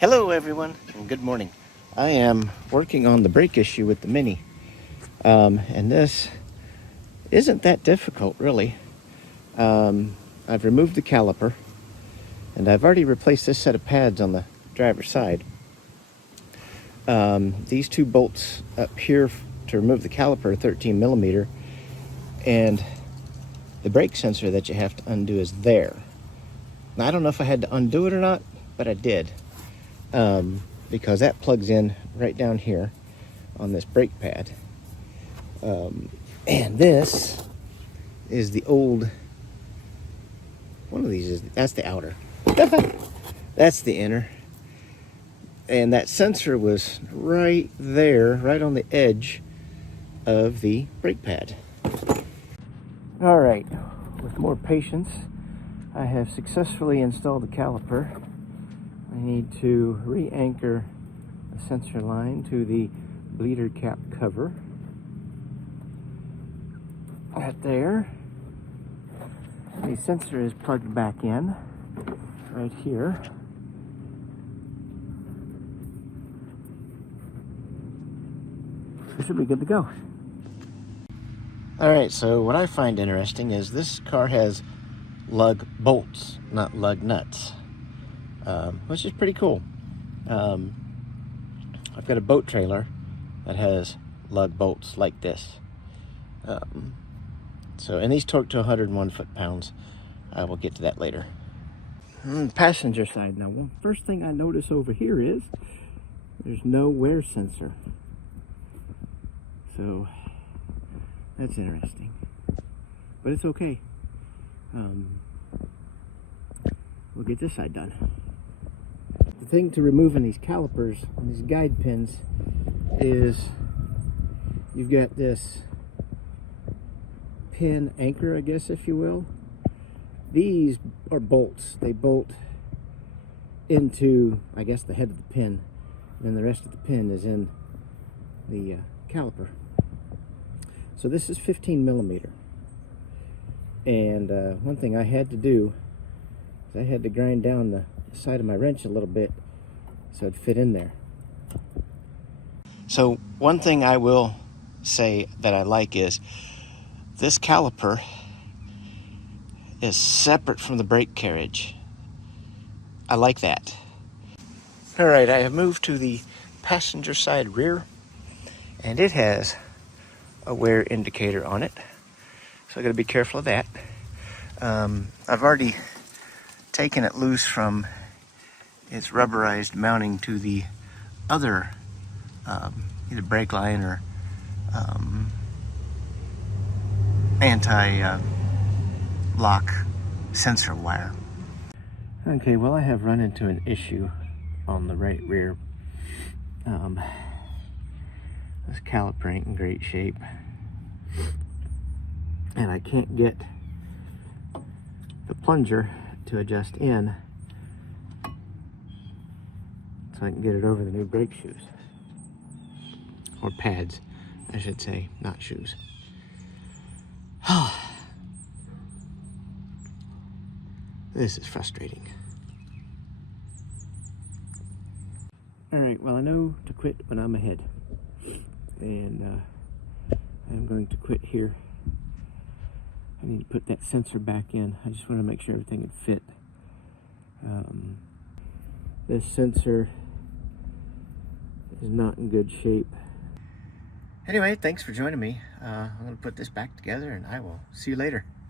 Hello everyone and good morning. I am working on the brake issue with the Mini, and this isn't that difficult really. I've removed the caliper and I've already replaced this set of pads on the driver's side. These two bolts up here to remove the caliper are 13 millimeter, and the brake sensor that you have to undo is there. Now, I don't know if I had to undo it or not, but I did. Because that plugs in right down here on this brake pad. And this is the old, one of these that's the outer. That's the inner. And that sensor was right there, right on the edge of the brake pad. All right, with more patience, I have successfully installed the caliper. I need to re-anchor the sensor line to the bleeder cap cover. Right there. The sensor is plugged back in right here. This should be good to go. All right, so what I find interesting is this car has lug bolts, not lug nuts. Which is pretty cool. I've got a boat trailer that has lug bolts like this. And these torque to 101 foot-pounds. I will get to that later. Passenger side now. Well, first thing I notice over here is there's no wear sensor. So that's interesting. But it's okay. We'll get this side done. The thing to removing these calipers and these guide pins is you've got this pin anchor, I guess, if you will. These are bolts. They bolt into, I guess, the head of the pin. And then the rest of the pin is in the caliper. So this is 15 millimeter. And one thing I had to do is I had to grind down the side of my wrench a little bit so it'd fit in there. So one thing I will say that I like is this caliper is separate from the brake carriage. I like that. All right, I have moved to the passenger side rear, and it has a wear indicator on it, so I got to be careful of that. I've already taken it loose from its rubberized mounting to the other either brake line or anti-lock sensor wire. Okay, well, I have run into an issue on the right rear. This caliper ain't in great shape, and I can't get the plunger to adjust in so I can get it over the new brake shoes, or pads I should say, not shoes. This is frustrating. All right, well, I know to quit when I'm ahead, and I'm going to quit here. I need to put that sensor back in. I just want to make sure everything would fit. This sensor is not in good shape. Anyway, thanks for joining me. I'm going to put this back together, and I will see you later.